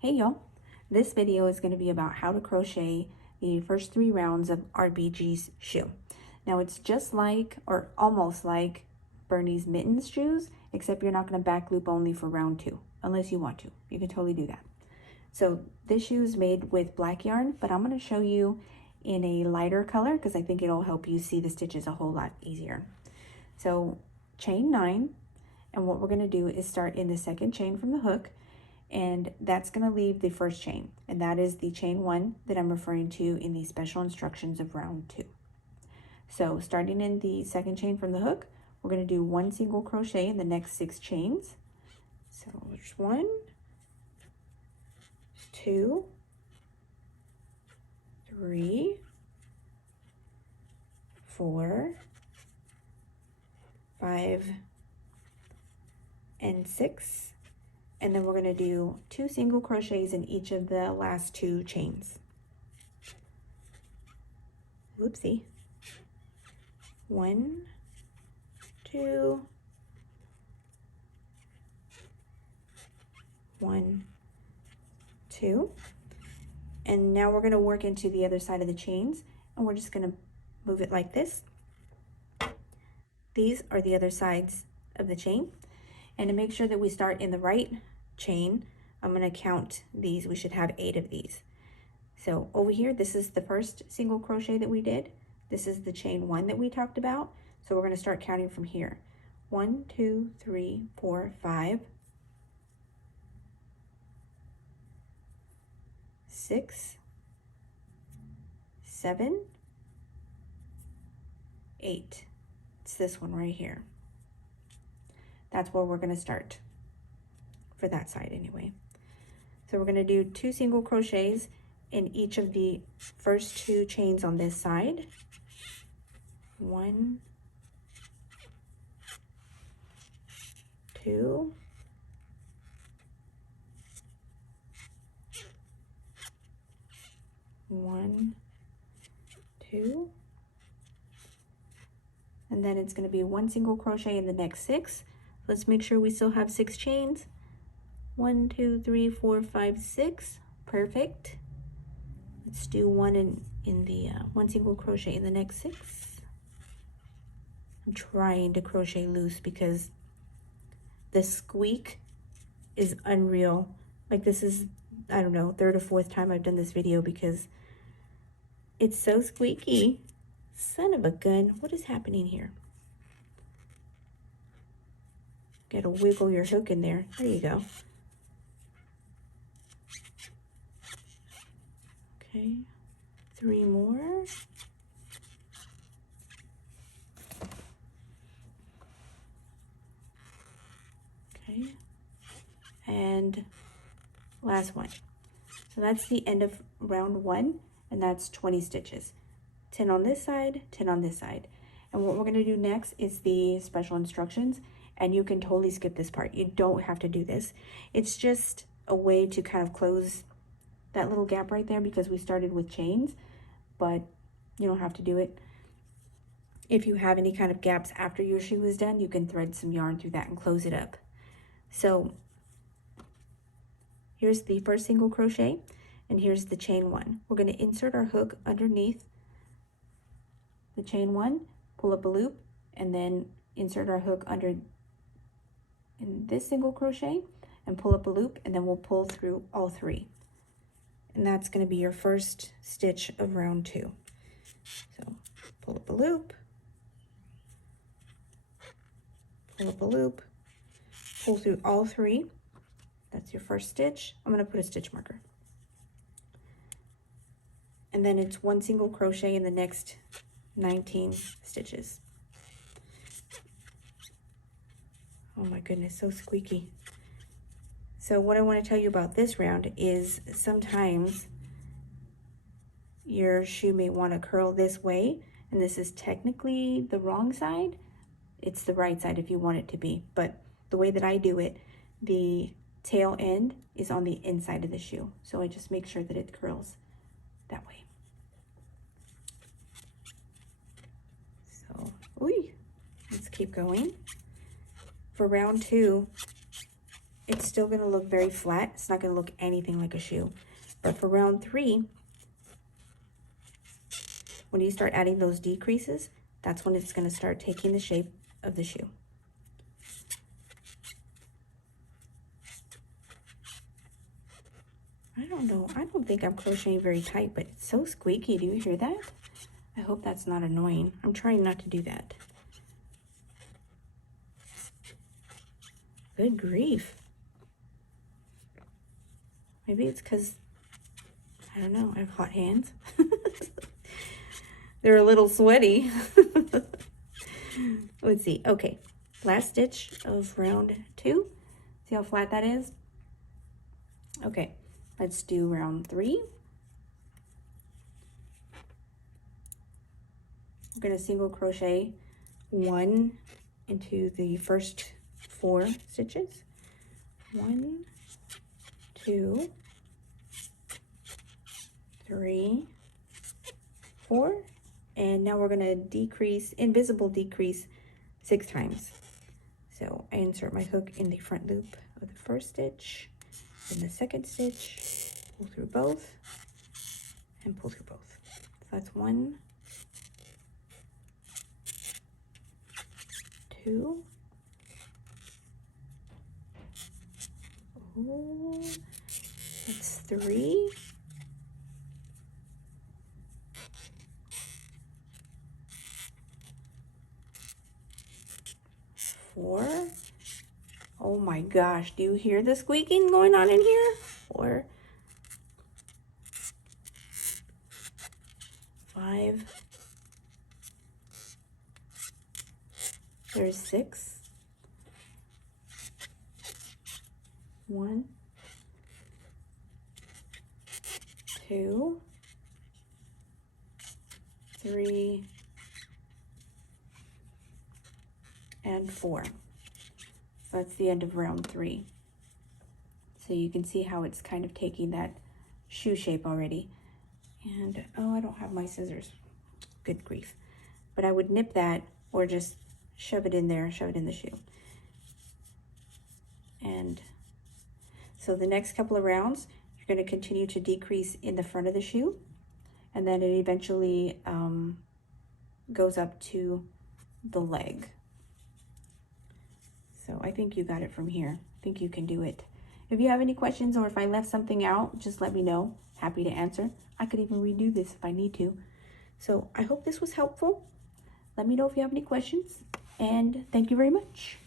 Hey y'all, this video is going to be about how to crochet the first 3 rounds of RBG's shoe. Now it's just like, or almost like, Bernie's mittens shoes, except you're not going to back loop only for round 2, unless you want to. You can totally do that. So this shoe is made with black yarn, but I'm going to show you in a lighter color because I think it'll help you see the stitches a whole lot easier. So chain 9, and what we're going to do is start in the second chain from the hook, and that's going to leave the first chain, and that is the chain 1 that I'm referring to in the special instructions of round 2. So starting in the second chain from the hook, we're going to do 1 single crochet in the next 6 chains. So there's 1, 2, 3, 4, 5, and 6. And then we're going to do 2 single crochets in each of the last 2 chains. Whoopsie. 1, 2, 1, 2. And now we're going to work into the other side of the chains, and we're just going to move it like this. These are the other sides of the chain. And to make sure that we start in the right chain, I'm going to count these. We should have 8 of these. So over here, this is the first single crochet that we did. This is the chain 1 that we talked about. So we're going to start counting from here. 1, 2, 3, 4, 5, 6, 7, 8. It's this one right here. That's where we're going to start for that side anyway. So we're going to do 2 single crochets in each of the first 2 chains on this side. 1, 2, 1, 2, and then it's going to be 1 single crochet in the next 6. Let's make sure we still have 6 chains. 1, 2, 3, 4, 5, 6. Perfect. Let's do 1 in the 1 single crochet in the next 6. I'm trying to crochet loose because the squeak is unreal. Like, this is, I don't know, 3rd or 4th time I've done this video because it's so squeaky. Son of a gun, what is happening here? Gotta wiggle your hook in there. There you go. Okay, 3 more. Okay, and last one. So that's the end of round 1, and that's 20 stitches. 10 on this side, 10 on this side. And what we're going to do next is the special instructions, and you can totally skip this part. You don't have to do this. It's just a way to kind of close that little gap right there because we started with chains, but you don't have to do it. If you have any kind of gaps after your shoe is done, you can thread some yarn through that and close it up. So here's the first single crochet, and here's the chain 1. We're going to insert our hook underneath the chain 1, pull up a loop, and then insert our hook under in this single crochet and pull up a loop, and then we'll pull through all 3. And that's going to be your first stitch of round 2. So pull up a loop, pull up a loop, pull through all 3. That's your first stitch. I'm going to put a stitch marker. And then it's 1 single crochet in the next 19 stitches. Oh my goodness, so squeaky. So what I want to tell you about this round is sometimes your shoe may want to curl this way, and this is technically the wrong side. It's the right side if you want it to be, but the way that I do it, the tail end is on the inside of the shoe. So I just make sure that it curls that way. So, let's keep going. For round 2, it's still going to look very flat. It's not going to look anything like a shoe. But for round 3, when you start adding those decreases, that's when it's going to start taking the shape of the shoe. I don't know. I don't think I'm crocheting very tight, but it's so squeaky. Do you hear that? I hope that's not annoying. I'm trying not to do that. Good grief. Maybe it's because, I don't know, I have hot hands. They're a little sweaty. Let's see. Okay, last stitch of round 2. See how flat that is? Okay, let's do round 3. We're going to single crochet 1 into the first 4 stitches. 1, 2, 3, 4, and now we're going to decrease, invisible decrease 6 times. So I insert my hook in the front loop of the first stitch, in the second stitch, pull through both, and pull through both. So that's 1, 2, oh, that's 3, 4. Oh my gosh, do you hear the squeaking going on in here? 4, 5, there's 6, 1, 2, 3, and 4. So that's the end of round 3. So you can see how it's kind of taking that shoe shape already. And, oh, I don't have my scissors. Good grief. But I would nip that or just shove it in there, shove it in the shoe. And so the next couple of rounds, you're going to continue to decrease in the front of the shoe. And then it eventually goes up to the leg. So I think you got it from here. I think you can do it. If you have any questions or if I left something out, just let me know. Happy to answer. I could even redo this if I need to. So I hope this was helpful. Let me know if you have any questions. And thank you very much.